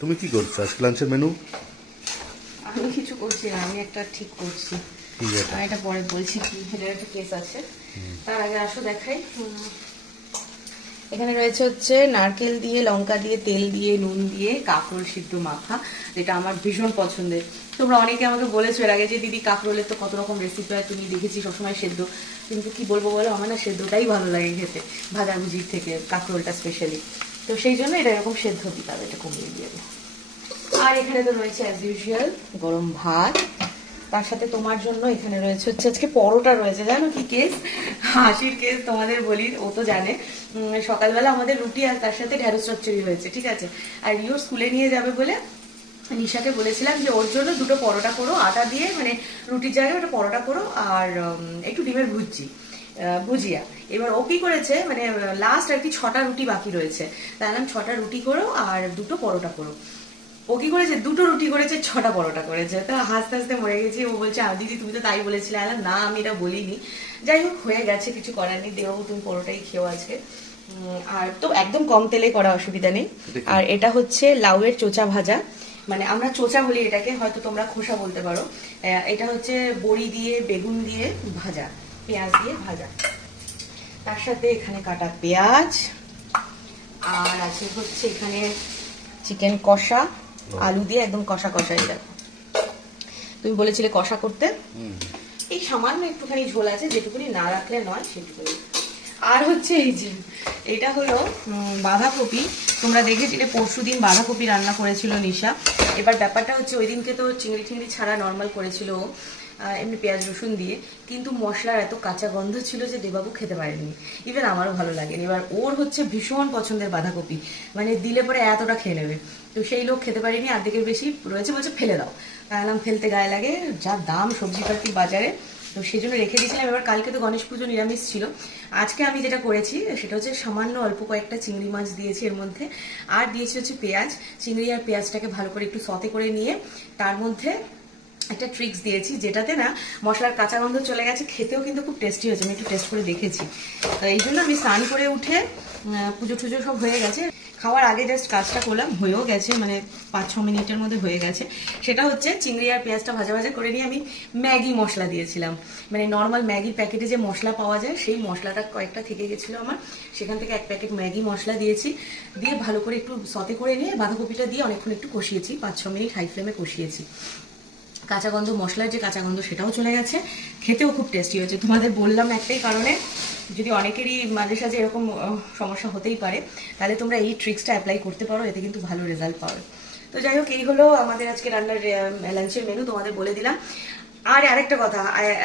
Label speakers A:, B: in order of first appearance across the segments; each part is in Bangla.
A: তুমি কি করছ? আজকে লাঞ্চের মেনু
B: আমি কিছু করছি না আমি একটা ঠিক করছি। আর এটা পরে বলছি কি এটার একটা কেস আছে। তার আগে আসো দেখাই। এখানে রয়েছে হচ্ছে নারকেল দিয়ে লঙ্কা দিয়ে তেল দিয়ে নুন দিয়ে কাঁকরোল সিদ্ধ মাখা যেটা আমার ভীষণ পছন্দের। তোমরা অনেকে আমাকে বলেছ এর আগে যে দিদি কাঁকরোলের তো কত রকম রেসিপি হয় তুমি দেখেছি সবসময় সেদ্ধ। কিন্তু কি বলব বলো আমার না সেদ্ধটাই ভালো লাগে খেতে ভাজাভুজির থেকে কাঁকরোলটা স্পেশালি তো সেই জন্য এটা এরকম সেদ্ধ দিতে হবে এটা কমিয়ে দিয়ে আর এখানে তো রয়েছে অ্যাজ ইউজুয়াল গরম ভাত। তার সাথে তোমার জন্য এখানে রয়েছে হচ্ছে আজকে পরোটা রয়েছে, জানো কি কেস হাসির কেস তোমাদের বলি, ও তো জানে। সকালবেলা আমাদের রুটি আর তার সাথে ঢ্যাঁড়স চচ্চড়ি হয়েছে, ঠিক আছে? আর রিও স্কুলে নিয়ে যাবে বলে নিশাকে বলেছিলাম যে ওর জন্য দুটো পরোটা করো, আটা দিয়ে মানে রুটির জায়গায় ওটা পরোটা করো, আর একটু ডিমের ভুজি ভুজিয়া এবার ও কি করেছে মানে লাস্ট আর কি ছটা রুটি বাকি রয়েছে। তাহলে ছটা রুটি করো আর দুটো পরোটা করো। ও কি করেছে দুটো রুটি করেছে ছটা পরোটা করেছে। তো হাসতে হাসতে মরে গেছি। ও বলছে আ দিদি তুমি তো তাই বলেছিলে। আলাম না আমি এটা বলিনি। যাই হোক হয়ে গেছে কিছু করার নেই। দেবো তুমি পরোটাই আজকে। উম, আর তো একদম কম তেলে করা অসুবিধা নেই। আর এটা হচ্ছে লাউয়ের চোচা ভাজা। মানে আমরা চোচা বলি এটাকে হয়তো তোমরা খোসা বলতে পারো। এটা হচ্ছে বড়ি দিয়ে বেগুন দিয়ে ভাজা। পেঁয়াজ দিয়ে ভাজা। তার সাথে এখানে কাটা পেঁয়াজ আর আছে হচ্ছে এখানে চিকেন কষা। আলু দিয়ে একদম কষা কষা এই দেখো তুমি বলেছিলে কষা করতে। এই সামান্য একটুখানি ঝোল আছে যেটুকুনি না রাখলে নয় সেটুকুনি। আর হচ্ছে এই যে এটা হলো বাঁধাকপি তোমরা দেখেছিলে, পরশু দিন বাঁধাকপি রান্না করেছিল নিশা। এবার ব্যাপারটা হচ্ছে, ওই দিনকে তো চিংড়ি টিংড়ি ছাড়া নর্মাল করেছিল এমনি পেঁয়াজ, রসুন দিয়ে। কিন্তু মশলার এত কাঁচা গন্ধ ছিল যে দেবাবু খেতে পারেনি ইভেন আমারও ভালো লাগেনি। এবার ওর হচ্ছে ভীষণ পছন্দের বাঁধাকপি। মানে দিলে পরে এতটা খেয়ে নেবে। তো সেই লোক খেতে পারেনি অর্ধেকের বেশি রয়েছে বলছে, ফেলে দাও। তাহলে ফেলতে গায়ে লাগে, যা দাম সবজিপাতির বাজারে। তো সেই জন্য রেখে দিয়েছিলাম। এবার কালকে তো গণেশ পুজো নিরামিষ ছিল। আজকে আমি যেটা করেছি, সেটা হচ্ছে সামান্য অল্প কয়েকটা চিংড়ি মাছ দিয়েছি এর মধ্যে। আর দিয়েছি হচ্ছে পেঁয়াজ। চিংড়ি আর পেঁয়াজটাকে ভালো করে একটু সতে করে নিয়ে, তার মধ্যে একটা ট্রিক্স দিয়েছি, যেটাতে না মশলার কাঁচা গন্ধ চলে গেছে, খেতেও কিন্তু খুব টেস্টি হয়েছে, আমি একটু টেস্ট করে দেখেছি। তো এই জন্য আমি স্নান করে উঠে পুজো টুজো সব হয়ে গেছে। খাওয়ার আগে জাস্ট কাজটা করলাম, হয়েও গেছে মানে পাঁচ ছ মিনিটের মধ্যে হয়ে গেছে। সেটা হচ্ছে চিংড়ি আর পেঁয়াজটা ভাজা ভাজা করে নিয়ে আমি ম্যাগি মশলা দিয়েছিলাম। মানে নর্মাল ম্যাগির প্যাকেটে যে মশলা পাওয়া যায়, সেই মশলাটা কয়েকটা থেকে গেছিল আমার। সেখান থেকে এক প্যাকেট ম্যাগি মশলা দিয়েছি। দিয়ে ভালো করে একটু সতে করে নিয়ে বাঁধাকপিটা দিয়ে অনেকক্ষণ একটু কষিয়েছি পাঁচ ছ মিনিট হাই ফ্লেমে কষিয়েছি। কাঁচা গন্ধ মশলার যে কাঁচা গন্ধ সেটাও চলে গেছে। খেতেও খুব টেস্টি হয়েছে। তোমাদের বললাম একটাই কারণে, যদি অনেকেরই মাঝে সাঝে এরকম সমস্যা হতেই পারে, তাহলে তোমরা এই ট্রিক্সটা অ্যাপ্লাই করতে পারো, এতে কিন্তু ভালো রেজাল্ট পাবে। তো যাই হোক, এই হলো আমাদের আজকে রান্নার লাঞ্চের মেনু তোমাদের বলে দিলাম। আর আরেকটা কথা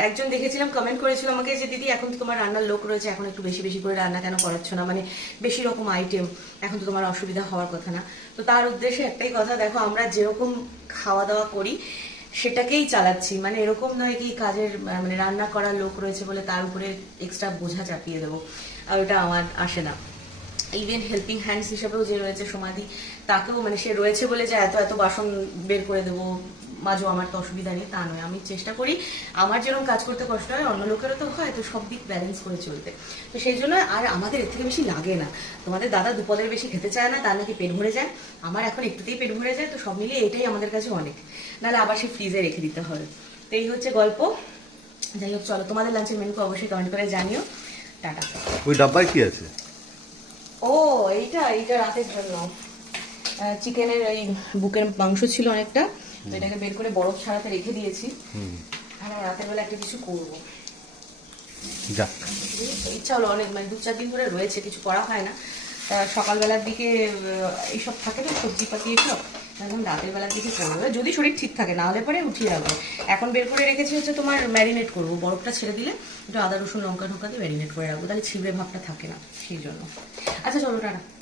B: একজন দেখেছিলাম কমেন্ট করেছিল আমাকে যে, দিদি, এখন তো তোমার রান্নার লোক রয়েছে, এখন একটু বেশি বেশি করে রান্না কেন করাচ্ছ না? মানে বেশি রকম আইটেম এখন তো তোমার অসুবিধা হওয়ার কথা না। তো তার উদ্দেশ্যে একটাই কথা, দেখো, আমরা যেরকম খাওয়া দাওয়া করি সেটাকেই চালাচ্ছি। মানে এরকম নয় কি কাজের মানে রান্না করার লোক রয়েছে বলে তার উপরে এক্সট্রা বোঝা চাপিয়ে দেবো। আর ওটা আমার আসে না। ইভেন হেল্পিং হ্যান্ডস হিসাবেও যে রয়েছে সমাধি, তাকেও মানে সে রয়েছে বলে যে এত এত বাসন বের করে দেবো। মাঝও আমার তো অসুবিধা নেই তা নয়। আমি চেষ্টা করি আমার যেরকম কাজ করতে কষ্ট হয় অন্য লোকেরও তো হয় তো সব দিক ব্যালেন্স করে চলতে। তো সেই জন্য আর আমাদের এর থেকে বেশি লাগে না। তোমাদের দাদা দুপদের বেশি খেতে চায় না তার নাকি পেট ভরে যায়। আমার এখন একটুতেই পেট ভরে যায় তো সব মিলিয়ে এটাই আমাদের কাছে অনেক। নাহলে আবার সে ফ্রিজে রেখে দিতে হবে তো এই হচ্ছে গল্প। যাই হোক চলো তোমাদের লাঞ্চের মেনুকে অবশ্যই কমেন্ট করে জানিও। টাটা।
A: ওই ডাব্বায় কি আছে?
B: ও এইটা এইটা রাতের জন্য। চিকেনের ওই বুকের মাংস ছিল অনেকটা। তো এটাকে বের করে বরফ ছাড়াতে রেখে দিয়েছি। আর রাতের বেলা একটা কিছু করব।
A: যাক।
B: ইচ্ছা হলো অনেক মানে দু চার দিন ধরে রয়েছে কিছু করা হয় না। তা সকালবেলার দিকে এইসব থাকে না সবজি পাতি এসব? এখন রাতের বেলার দিকে করব। যদি শরীর ঠিক থাকে না হলে পরে উঠিয়ে রাখব। এখন বের করে রেখেছি হচ্ছে তোমার ম্যারিনেট করব। বরফটা ছেড়ে দিলে একটু আদা রসুন লঙ্কা ঢোকা দিয়ে ম্যারিনেট করে রাখব। তাহলে ছিবড়ে ভাবটা থাকে না সেই জন্য। আচ্ছা চলো টাটা।